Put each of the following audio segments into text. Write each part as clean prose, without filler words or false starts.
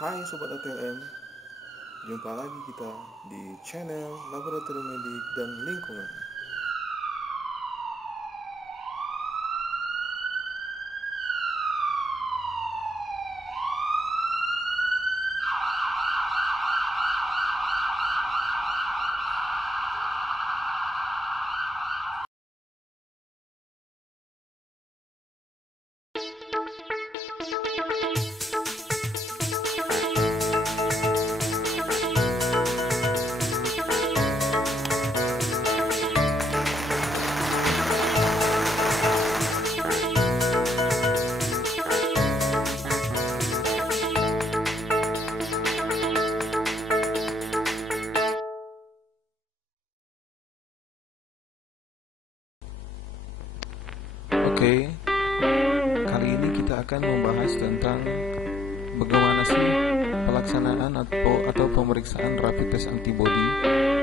Hai Sobat ATLM, jumpa lagi kita di channel Laboratorium Medik dan Lingkungan. Oke, kali ini kita akan membahas tentang bagaimana sih pelaksanaan atau pemeriksaan rapid test antibody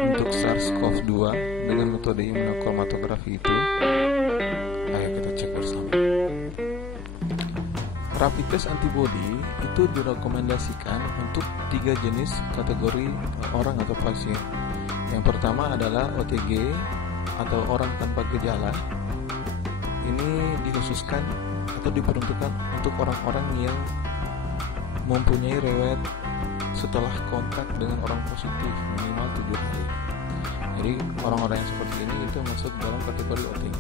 untuk SARS-CoV-2 dengan metode immunokromatografi itu. Ayo kita cek bersama. Rapid test antibody itu direkomendasikan untuk 3 jenis kategori orang atau pasien. Yang pertama adalah OTG atau orang tanpa gejala. Ini dikhususkan atau diperuntukkan untuk orang-orang yang mempunyai riwayat setelah kontak dengan orang positif minimal 7 hari. Jadi orang-orang yang seperti ini itu masuk dalam kategori OTG.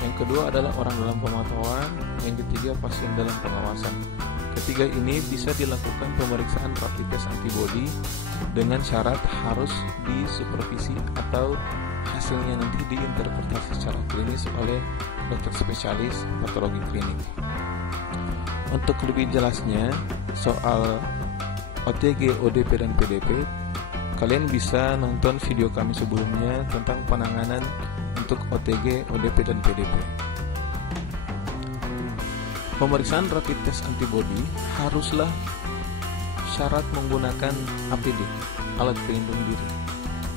Yang kedua adalah orang dalam pemantauan. Yang ketiga pasien dalam pengawasan. Ketiga ini bisa dilakukan pemeriksaan rapid test antibody dengan syarat harus disupervisi atau hasilnya nanti diinterpretasi secara klinis oleh dokter spesialis patologi klinik. Untuk lebih jelasnya soal OTG, ODP, dan PDP, kalian bisa nonton video kami sebelumnya tentang penanganan untuk OTG, ODP, dan PDP. Pemeriksaan rapid test antibody haruslah syarat menggunakan APD, alat pelindung diri.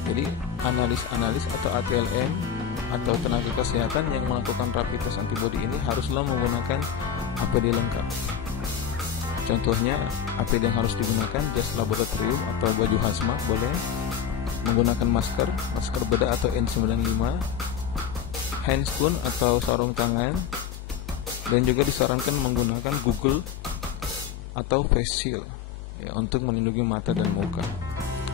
Jadi analis atau ATLM atau tenaga kesehatan yang melakukan rapid test antibody ini haruslah menggunakan APD lengkap. Contohnya APD yang harus digunakan jas laboratorium atau baju hazmat boleh, menggunakan masker bedah atau N95, handscoon atau sarung tangan, dan juga disarankan menggunakan Google atau face shield ya, untuk melindungi mata dan muka.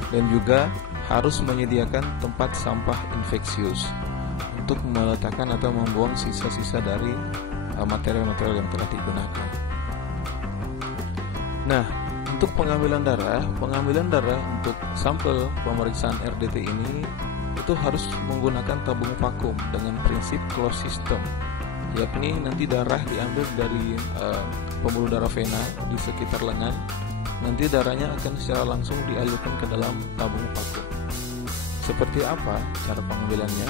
Dan juga harus menyediakan tempat sampah infeksius untuk meletakkan atau membuang sisa-sisa dari material-material yang telah digunakan. Nah, untuk pengambilan darah untuk sampel pemeriksaan RDT ini itu harus menggunakan tabung vakum dengan prinsip closed system, yakni nanti darah diambil dari pembuluh darah vena di sekitar lengan. Nanti darahnya akan secara langsung dialirkan ke dalam tabung vakum. Seperti apa cara pengambilannya?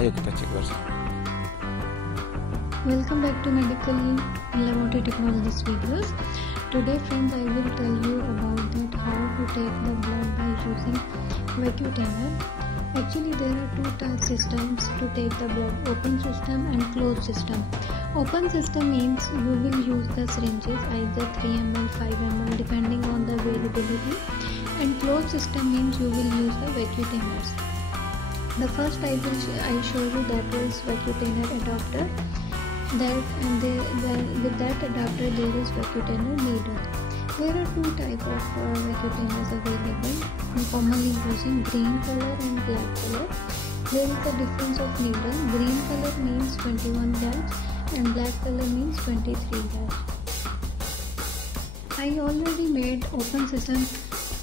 Ayo kita cek bersama. Welcome back to Medical Laboratory Technologies videos. Today friends, I will tell you about that how to take the blood by using vacutainer. Actually there are two type systems to take the blood, open system and closed system. Open system means you will use the syringes either 3 ml, 5 ml depending on the availability, and closed system means you will use the vacutainers. The first I show you that is vacutainer adapter. With that adapter there is vacutainer needle. There are two types of vacutainers available, commonly using green color and black color. There is a difference of needle. Green color means 21 gauge and black color means 23 gauge. I already made open system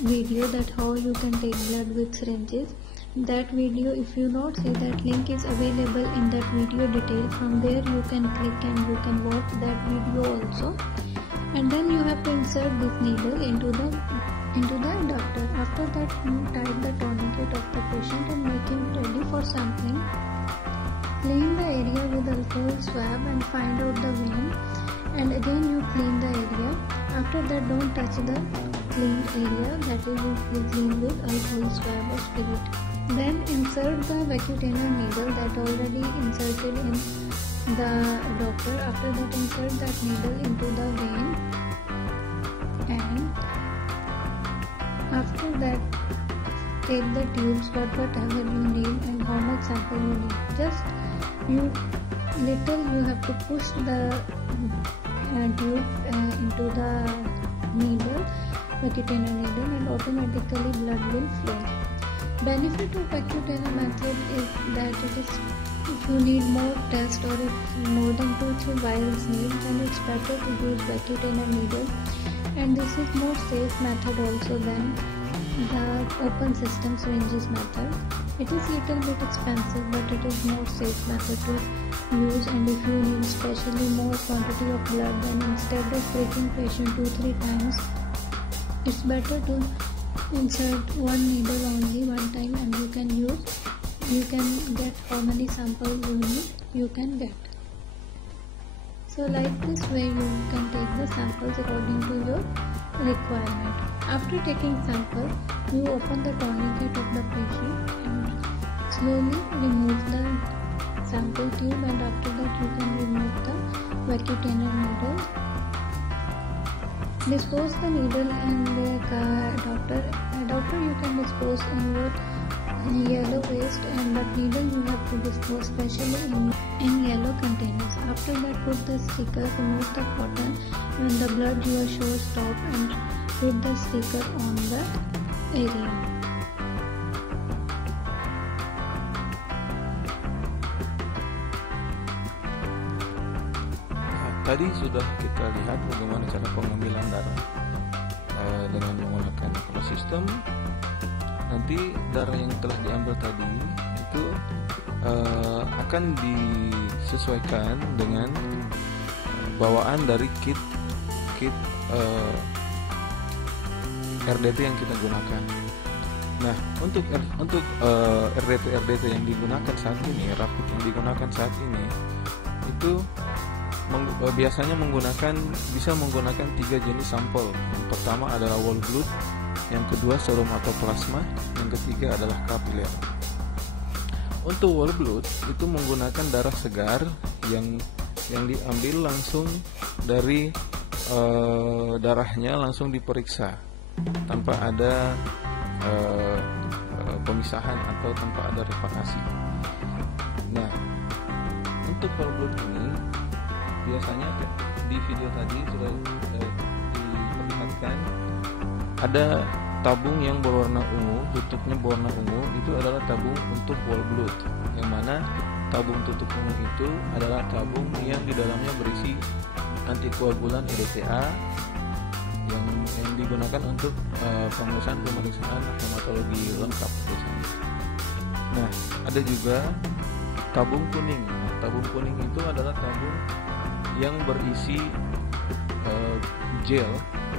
video that how you can take blood with syringes. That video, if you not see, that link is available in that video detail. From there you can click and you can watch that video also. And then you have to insert this needle into the adapter. After that you tie the tourniquet of the patient and make him ready for sampling. Clean the area with alcohol swab and find out the vein, and again you clean the area. After that don't touch the cleaned area, that is you clean with alcohol swab or spirit. Then insert the vacutainer needle that already inserted in the adapter. After that insert that needle into the vein and take the tubes whatever you need and how much sample you need. Just you have to push the tube into the needle, vacutainer needle, and automatically blood will flow. Benefit of vacutainer method is that if you need more test or if more than 2-3 vials need, then it's better to use vacutainer needle, and this is more safe method also than the open system syringes method. It is little bit expensive, but it is more safe method to use, and if you need especially more quantity of blood, then instead of pricking patient 2-3 times, it's better to insert one needle only one time, and you can get how many samples you need, you can get. So like this way you can take the samples according to your requirement. After taking sample, you open the tourniquet of the patient and slowly remove the sample tube, and after that you can remove the vacutainer needle. Dispose the needle and adapter you can dispose in your yellow waste, and that needle you have to dispose especially in yellow containers. After that, put the sticker, remove the cotton, when the blood you are sure stop, and put the sticker on the area. Tadi sudah kita lihat bagaimana cara pengambilan darah dengan menggunakan closed system. Nanti darah yang telah diambil tadi itu akan disesuaikan dengan bawaan dari kit RDT yang kita gunakan. Nah, untuk RDT yang digunakan saat ini, rapid yang digunakan saat ini itu biasanya bisa menggunakan 3 jenis sampel. Yang pertama adalah whole blood, yang kedua serum atau plasma, yang ketiga adalah kapiler. Untuk whole blood itu menggunakan darah segar yang diambil langsung dari darahnya, langsung diperiksa tanpa ada pemisahan atau tanpa ada replikasi. Nah, untuk whole blood ini biasanya di video tadi sudah diperlihatkan ada tabung yang berwarna ungu, tutupnya berwarna ungu, itu adalah tabung untuk whole blood, yang mana tabung tutup ungu itu adalah tabung yang di dalamnya berisi antikoagulan EDTA yang digunakan untuk pemeriksaan hematologi lengkap biasanya. Nah, ada juga tabung kuning. Nah, tabung kuning itu adalah tabung yang berisi gel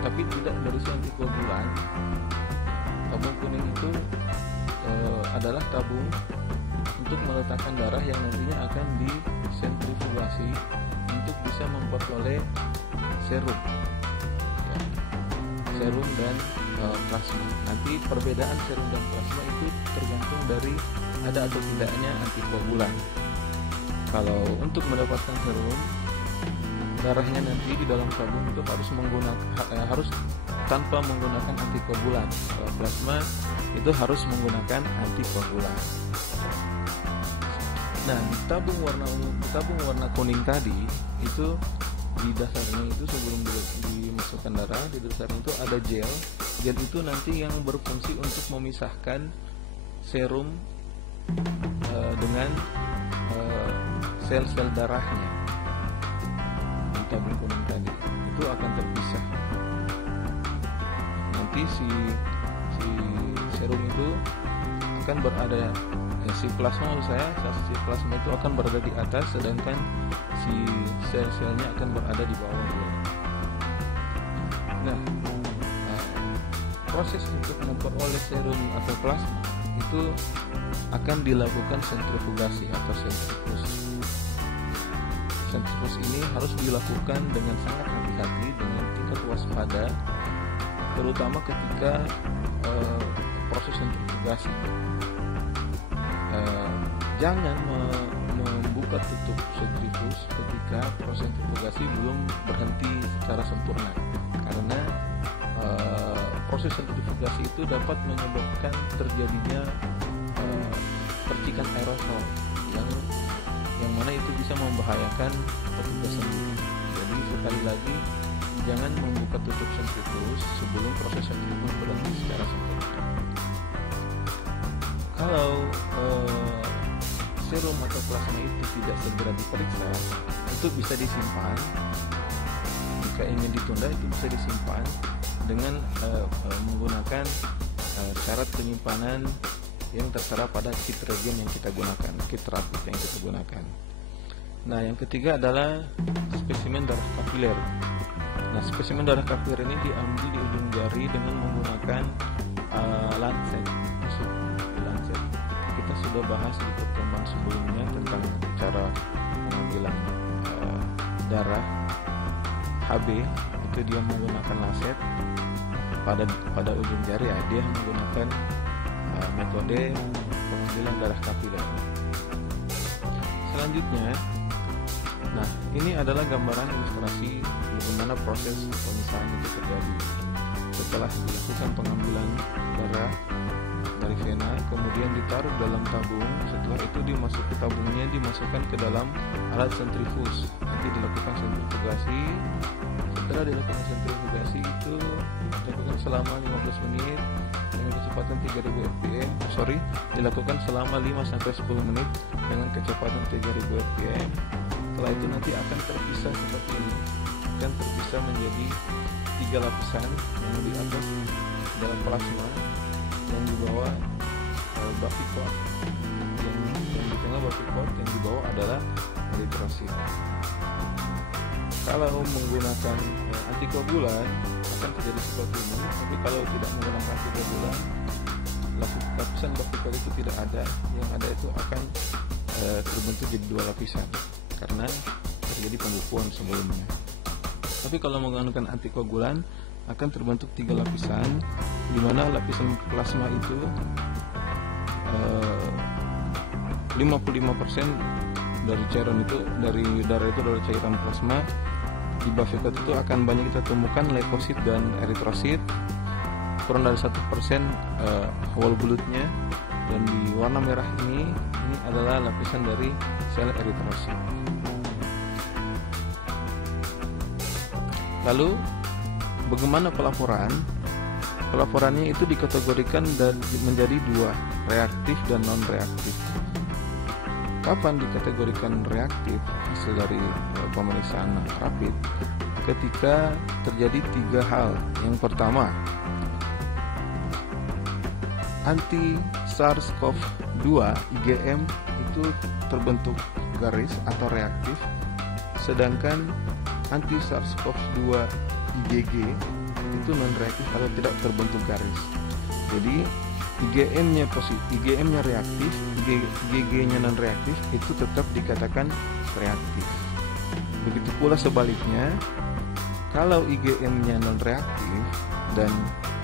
tapi tidak berisi antikoagulan. Tabung kuning itu adalah tabung untuk meletakkan darah yang nantinya akan disentrifugasi untuk bisa memperoleh serum, ya, serum dan plasma. Nanti perbedaan serum dan plasma itu tergantung dari ada atau tidaknya antikoagulan. Kalau untuk mendapatkan serum, darahnya nanti di dalam tabung itu harus tanpa menggunakan antikoagulan. Kalau plasma itu harus menggunakan antikoagulan. Nah, di tabung warna kuning tadi itu di dasarnya itu sebelum dimasukkan darah, di dasarnya itu ada gel. Gel itu nanti yang berfungsi untuk memisahkan serum dengan sel-sel darahnya. Tabung kuning tadi itu akan terpisah. Nanti si serum itu akan berada, si plasma itu akan berada di atas, sedangkan si sel-selnya akan berada di bawah. Nah, proses untuk memperoleh serum atau plasma itu akan dilakukan sentrifugasi atau sentrifuge. Sentrifuge ini harus dilakukan dengan sangat hati-hati, dengan tingkat waspada, terutama ketika proses sentrifugasi. Jangan membuka tutup sentrifuge ketika proses sentrifugasi belum berhenti secara sempurna, karena proses sentrifugasi itu dapat menyebabkan terjadinya percikan aerosol yang mana itu bisa membahayakan petugas sendiri. Jadi sekali lagi, jangan membuka tutup sentrifugus sebelum proses sentrifugus berhenti secara sempurna. Kalau serum atau plasma itu tidak segera diperiksa, itu bisa disimpan. Jika ingin ditunda, itu bisa disimpan dengan menggunakan syarat penyimpanan yang tertera pada kit reagen yang kita gunakan, kit rapid yang kita gunakan. Nah, yang ketiga adalah spesimen darah kapiler. Nah, spesimen darah kapiler ini diambil di ujung jari dengan menggunakan lancet. Lancet. Kita sudah bahas di pertemuan sebelumnya tentang cara pengambilan darah HB. Itu dia menggunakan lancet pada ujung jari, ya. Dia menggunakan metode pengambilan darah kapiler. Selanjutnya, nah ini adalah gambaran ilustrasi bagaimana proses pemisahan itu terjadi. Setelah dilakukan pengambilan darah dari vena, kemudian ditaruh dalam tabung. Setelah itu tabungnya dimasukkan ke dalam alat sentrifugus. Nanti dilakukan sentrifugasi. Setelah dilakukan sentrifugasi itu dilakukan selama 15 menit dengan kecepatan 3000 rpm. Dilakukan selama 5-10 menit dengan kecepatan 3000 rpm. Setelah itu nanti akan terpisah seperti ini. Akan terpisah menjadi 3 lapisan, yang di atas dalam plasma, yang di bawah bafikoat, yang di tengah bafikoat, yang di bawah adalah eritrosit. Kalau menggunakan antikoagulan akan terjadi seperti ini, tapi kalau tidak menggunakan antikoagulan, lapisan bafikoat itu tidak ada. Yang ada itu akan terbentuk jadi 2 lapisan karena terjadi pembukuan sebelumnya. Tapi kalau menggunakan antikoagulan akan terbentuk 3 lapisan, di mana lapisan plasma itu 55% dari cairan itu, dari darah itu adalah cairan plasma. Di bafikoat itu akan banyak kita temukan leukosit dan eritrosit, kurang dari 1% wall bloodnya, dan di warna merah ini adalah lapisan dari sel eritrosit. Lalu bagaimana pelaporan? Pelaporannya itu dikategorikan dan menjadi 2, reaktif dan non-reaktif. Kapan dikategorikan reaktif hasil dari pemeriksaan rapid? Ketika terjadi 3 hal. Yang pertama, anti SARS-CoV-2 IgM itu terbentuk garis atau reaktif, sedangkan anti SARS-CoV-2 IgG itu non-reaktif kalau tidak terbentuk garis. Jadi IgM-nya positif, IgM-nya reaktif, IgG-nya non-reaktif, itu tetap dikatakan reaktif. Begitu pula sebaliknya, kalau IgM-nya non-reaktif dan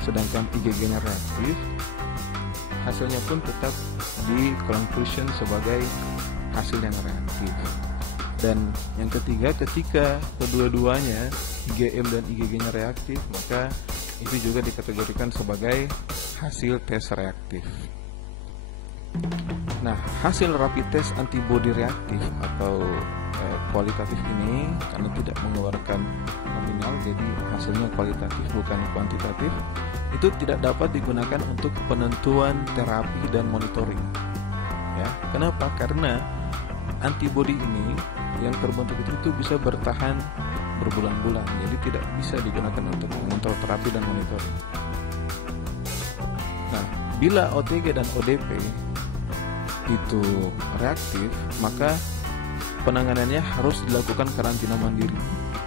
sedangkan IgG-nya reaktif, hasilnya pun tetap di conclusion sebagai hasil yang reaktif. Dan yang ketiga, ketika kedua-duanya IgM dan IgG-nya reaktif, maka itu juga dikategorikan sebagai hasil tes reaktif. Nah, hasil rapid test antibody reaktif atau kualitatif ini, karena tidak mengeluarkan nominal, jadi hasilnya kualitatif bukan kuantitatif, itu tidak dapat digunakan untuk penentuan terapi dan monitoring. Ya, kenapa? Karena antibody ini yang terbentuk itu bisa bertahan berbulan-bulan, jadi tidak bisa digunakan untuk memonitor terapi dan monitoring. Nah, bila OTG dan ODP itu reaktif, maka penanganannya harus dilakukan karantina mandiri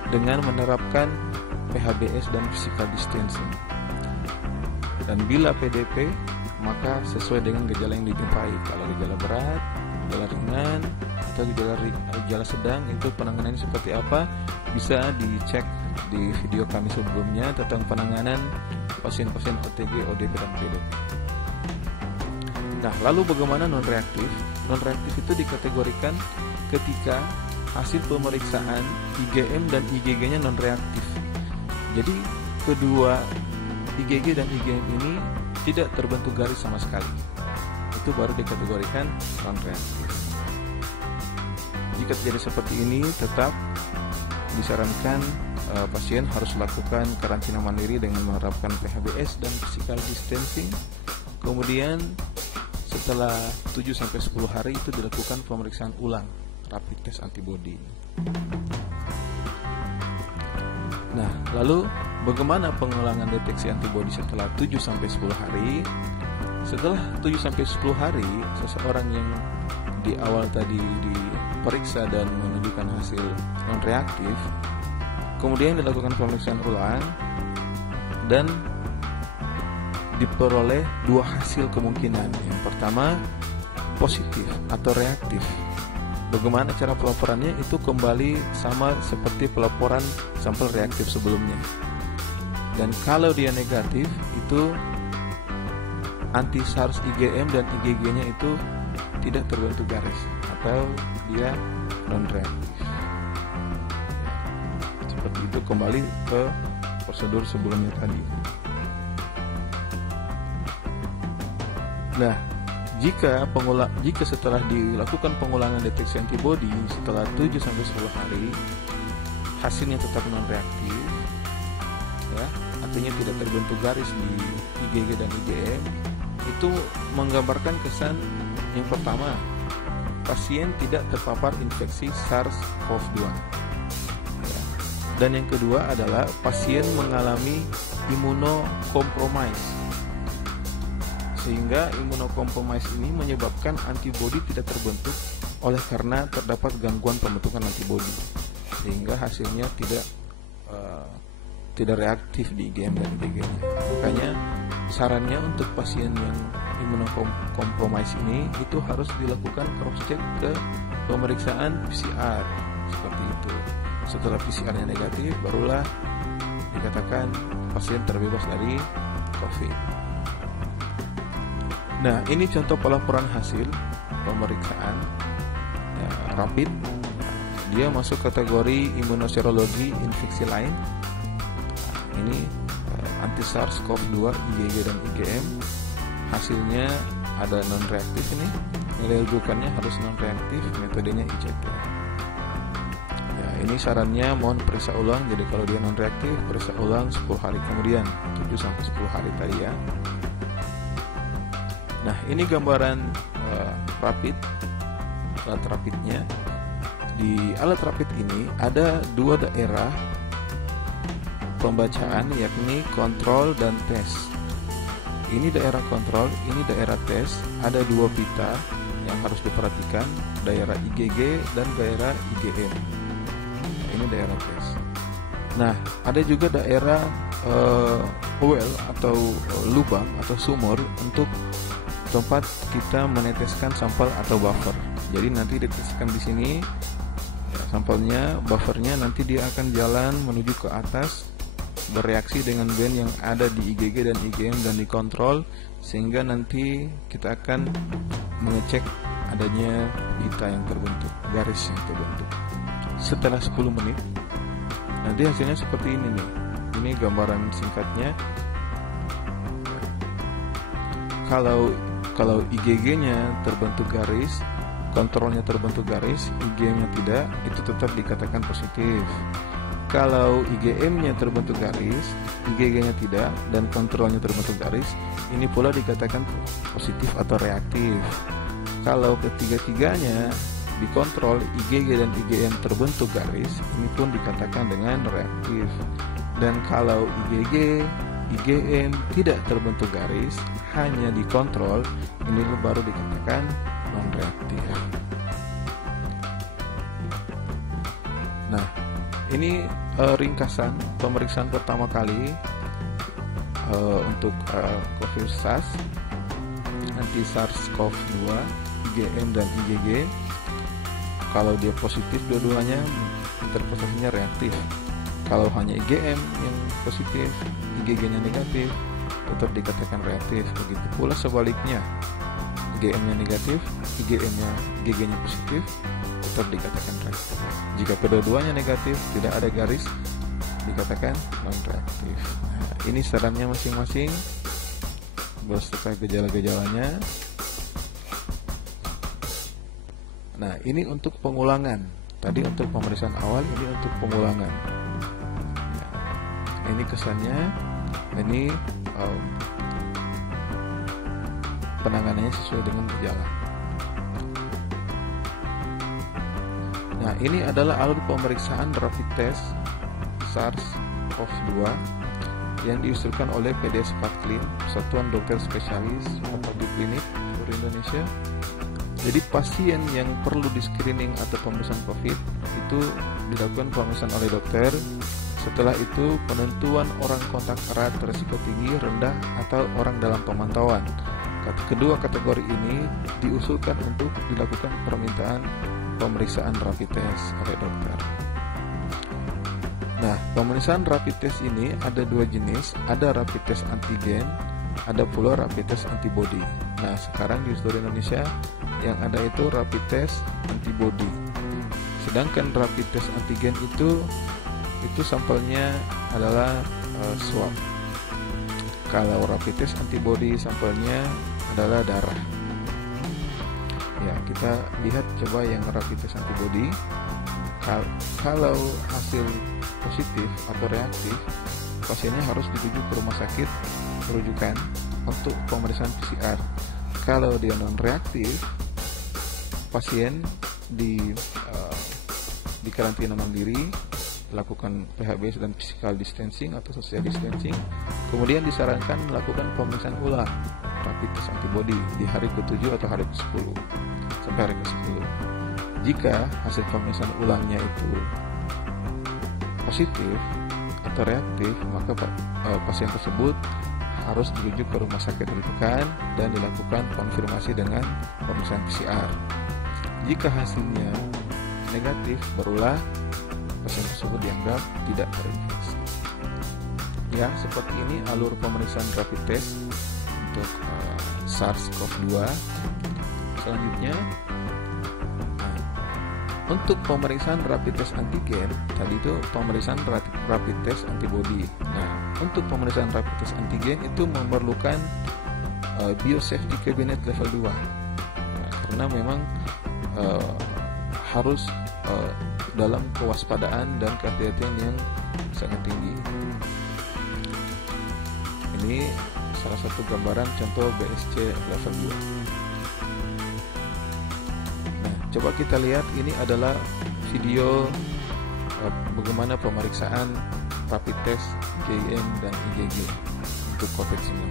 dengan menerapkan PHBS dan physical distancing. Dan bila PDP, maka sesuai dengan gejala yang dijumpai. Kalau gejala berat, gejala ringan, atau gejala sedang, itu penanganannya seperti apa, bisa dicek di video kami sebelumnya tentang penanganan pasien-pasien OTG, ODP, dan PDP. Nah, lalu bagaimana non-reaktif? Non-reaktif itu dikategorikan ketika hasil pemeriksaan IgM dan IgG-nya non-reaktif. Jadi kedua IgG dan IgM ini tidak terbentuk garis sama sekali, itu baru dikategorikan non-reaktif. Jika terjadi seperti ini, tetap disarankan pasien harus lakukan karantina mandiri dengan menerapkan PHBS dan physical distancing. Kemudian setelah 7-10 hari itu dilakukan pemeriksaan ulang rapid test antibody. Nah, lalu bagaimana pengulangan deteksi antibody setelah 7-10 hari? Setelah 7-10 hari, seseorang yang di awal tadi diperiksa dan menunjukkan hasil non-reaktif, kemudian dilakukan pemeriksaan ulang dan diperoleh dua hasil kemungkinan. Yang pertama, positif atau reaktif. Bagaimana cara pelaporannya? Itu kembali sama seperti pelaporan sampel reaktif sebelumnya. Dan kalau dia negatif, itu anti-SARS IgM dan IgG-nya itu tidak terbentuk garis atau dia non-reaktif. Seperti itu, kembali ke prosedur sebelumnya tadi. Nah, jika setelah dilakukan pengulangan deteksi antibody setelah 7-10 hari hasilnya tetap non-reaktif, ya, artinya tidak terbentuk garis di IgG dan IgM, itu menggambarkan kesan yang pertama, pasien tidak terpapar infeksi SARS-CoV-2, ya. Dan yang kedua adalah pasien mengalami imunokompromis, sehingga imunokompromis ini menyebabkan antibodi tidak terbentuk oleh karena terdapat gangguan pembentukan antibodi, sehingga hasilnya tidak reaktif di IgM dan IgG-nya. Makanya sarannya untuk pasien yang imunokompromis ini itu harus dilakukan cross-check ke pemeriksaan PCR seperti itu. Setelah PCR-nya negatif, barulah dikatakan pasien terbebas dari COVID. Nah, ini contoh pelaporan hasil pemeriksaan ya, rapid. Dia masuk kategori imunoserologi infeksi lain. Nah, ini anti-SARS-CoV-2 IgG dan IgM. Hasilnya ada non-reaktif ini. Nilai rujukannya harus non-reaktif, metodenya ICT. Ya, ini sarannya mohon periksa ulang. Jadi kalau dia non-reaktif, periksa ulang 10 hari kemudian, 7-10 hari tadi ya. Nah, ini gambaran rapid, alat rapidnya. Di alat rapid ini ada dua daerah pembacaan, yakni kontrol dan tes. Ini daerah kontrol, ini daerah tes. Ada dua pita yang harus diperhatikan, daerah IgG dan daerah IgM. Nah, ini daerah tes. Nah, ada juga daerah well atau lubang atau sumur untuk tempat kita meneteskan sampel atau buffer. Jadi nanti diteteskan di sini ya, sampelnya, buffernya nanti dia akan jalan menuju ke atas, bereaksi dengan band yang ada di IgG dan IgM dan dikontrol, sehingga nanti kita akan mengecek adanya pita yang terbentuk, garis yang terbentuk. Setelah 10 menit nanti hasilnya seperti ini nih. Ini gambaran singkatnya. Kalau IgG-nya terbentuk garis, kontrolnya terbentuk garis, IgM-nya tidak, itu tetap dikatakan positif. Kalau IgM-nya terbentuk garis, IgG-nya tidak, dan kontrolnya terbentuk garis, ini pula dikatakan positif atau reaktif. Kalau ketiga-tiganya dikontrol, IgG dan IgM terbentuk garis, ini pun dikatakan dengan reaktif. Dan kalau IgG, IgM tidak terbentuk garis, hanya dikontrol, ini baru dikatakan non-reaktif. Nah, ini ringkasan pemeriksaan pertama kali untuk COVID-SARS, anti-SARS-CoV-2, IgM dan IgG. Kalau dia positif dua-duanya, interpretasinya reaktif. Kalau hanya IgM yang positif, IgG-nya negatif, tetap dikatakan reaktif. Begitu pula sebaliknya, IgM-nya negatif, IgG-nya positif, tetap dikatakan reaktif. Jika kedua-duanya negatif, tidak ada garis, dikatakan non-reaktif. Nah, Ini sarannya masing-masing beserta gejala-gejalanya. Nah, ini untuk pengulangan. Tadi untuk pemeriksaan awal, ini untuk pengulangan. Nah, ini kesannya, ini penanganannya sesuai dengan gejala. Nah, ini adalah alur pemeriksaan rapid test SARS-CoV-2 yang diusulkan oleh PDS Patlin, Persatuan Dokter Spesialis atau di klinik seluruh Indonesia. Jadi pasien yang perlu di screening atau pemeriksaan COVID itu dilakukan pemeriksaan oleh dokter. Setelah itu penentuan orang kontak erat risiko tinggi, rendah, atau orang dalam pemantauan. Kedua kategori ini diusulkan untuk dilakukan permintaan pemeriksaan rapid test oleh dokter. Nah, pemeriksaan rapid test ini ada dua jenis, ada rapid test antigen, ada pula rapid test antibody. Nah, sekarang di seluruh Indonesia yang ada itu rapid test antibody. Sedangkan rapid test antigen itu sampelnya adalah swab. Kalau rapid test antibody sampelnya adalah darah. Ya, kita lihat coba yang rapid test antibody. Kalau hasil positif atau reaktif, pasiennya harus dirujuk ke rumah sakit rujukan untuk pemeriksaan PCR. Kalau dia non reaktif, pasien di karantina mandiri, lakukan PHBS dan physical distancing atau social distancing. Kemudian disarankan melakukan pemeriksaan ulang rapid test antibody di hari ke-7 atau hari ke-10 sampai hari ke-10. Jika hasil pemeriksaan ulangnya itu positif atau reaktif, maka pasien tersebut harus dirujuk ke rumah sakit rujukan dan dilakukan konfirmasi dengan pemeriksaan PCR. Jika hasilnya negatif, barulah pasien tersebut dianggap tidak terinfeksi. Ya, seperti ini alur pemeriksaan rapid test untuk SARS-CoV-2. Selanjutnya, untuk pemeriksaan rapid test antigen, tadi itu pemeriksaan rapid test antibody. Nah, untuk pemeriksaan rapid test antigen itu memerlukan biosafety cabinet level 2. Nah, karena memang harus dalam kewaspadaan dan kehati-hatian yang sangat tinggi. Ini salah satu gambaran contoh BSC level 2. Coba kita lihat, ini adalah video bagaimana pemeriksaan rapid test IgM dan IgG untuk COVID-19.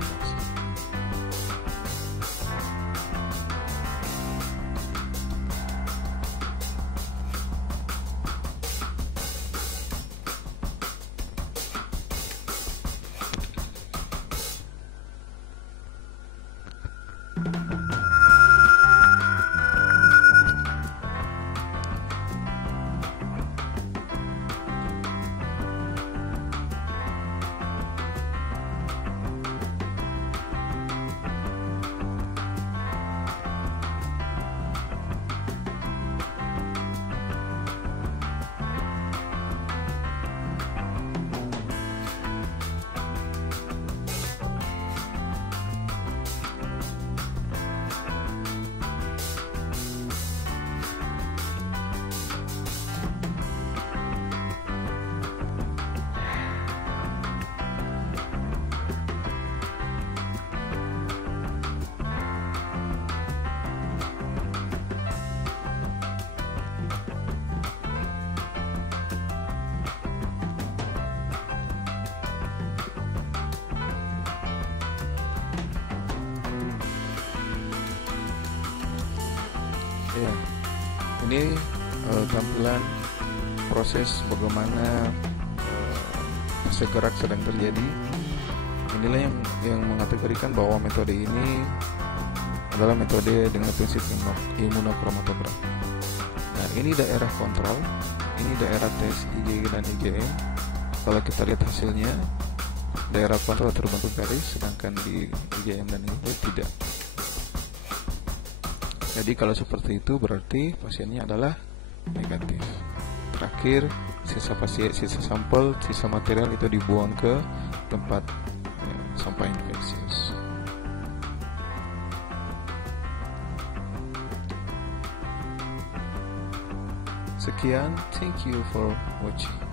Ya, ini tampilan proses bagaimana fase gerak sedang terjadi. Inilah yang mengategorikan bahwa metode ini adalah metode dengan prinsip imunokromatografi. Nah, ini daerah kontrol, ini daerah tes IgG dan IgM. Kalau kita lihat hasilnya, daerah kontrol terbentuk garis, sedangkan di IgM dan IgG tidak. Jadi kalau seperti itu berarti pasiennya adalah negatif. Terakhir, sisa sampel, sisa material itu dibuang ke tempat sampah infeksius. Sekian, thank you for watching.